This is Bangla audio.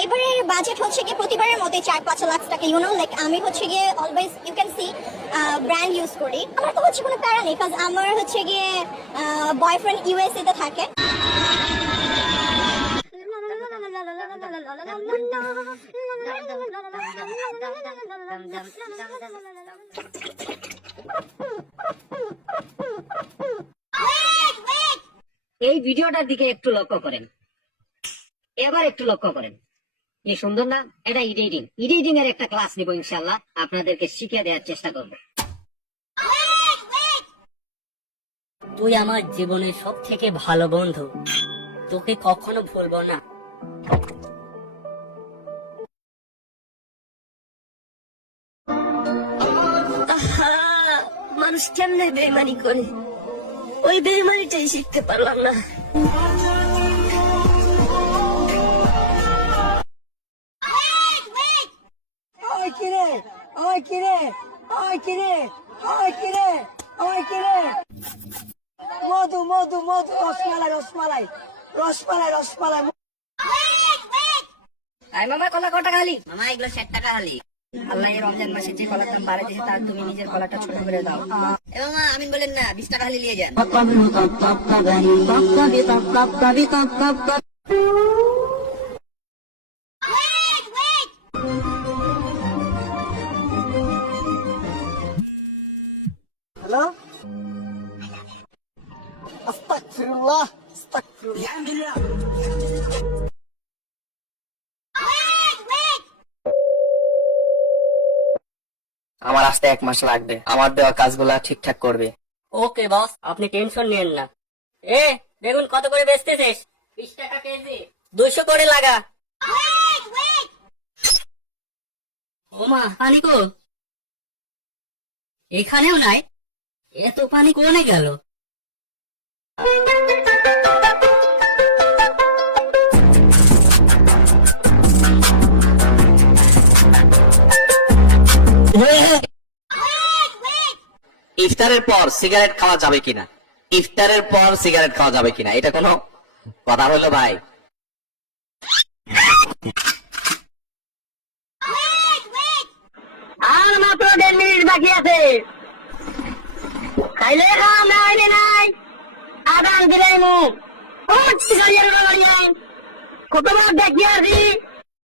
এবারের বাজেট হচ্ছে গিয়ে প্রতিবারের মধ্যে 4-5 লাখ টাকা, লাইক আমি হচ্ছে গিয়ে always you can see brand use করি। আমার তো হচ্ছে কোনো প্যারা নেই, কাজ আমার হচ্ছে গিয়ে বয়ফ্রেন্ড ইউএসএ তে থাকে। এই ভিডিওটার দিকে একটু লক্ষ্য করেন, এবার একটু লক্ষ্য করেন, কি সুন্দর না? এটা এডিটিং এর একটা ক্লাস নিব ইনশাআল্লাহ, আপনাদেরকে শিখিয়ে দেওয়ার চেষ্টা করব। তুই আমার জীবনের সব থেকে ভালো বন্ধু, তোকে কখনো ভুলবো না। মানুষ কেমনে বেইমানি করে, ওই বেইমানিটাই শিখতে পারলাম না। মধু মধু মধু, রসমালাই রসমালাই রসমালাই রসমালাই। মামা কলা কটা খালি? মামা এগুলো 60 টাকা খালি। আল্লাহ রমজান মাসে যে কলার দাম বাড়াই দিয়েছে, তার তুমি নিজের কলাটা ছোট করে দাও। মামা আমিন বলেন না, 20 টাকা খালি নিয়ে যান। হ্যালো, আস্তাগফিরুল্লাহ আস্তাগফিরুল্লাহ। আমার আসতে 1 মাস লাগবে, আমার দেওয়া কাজগুলা ঠিকঠাক করবে। ওকে বস, আপনি টেনশন নিয়েন না। বেগুন কত করে বেচতেছিস? 20 টাকা কেজি। 200 করে লাগা। ওমা, পানি কো? এখানেও নাই। এত পানি কোনে গেল? ইফতারের পর সিগারেট খাওয়া যাবে কিনা? ইফতারের পর সিগারেট খাওয়া যাবে কিনা, এটা কোনো কথা হলো ভাই? আর মাত্র 1.5 মিনিট বাকি আছে। খাইলে খাম, না হইলে নাই। আদান দিলাই মুখ। কতবার দেখি আসি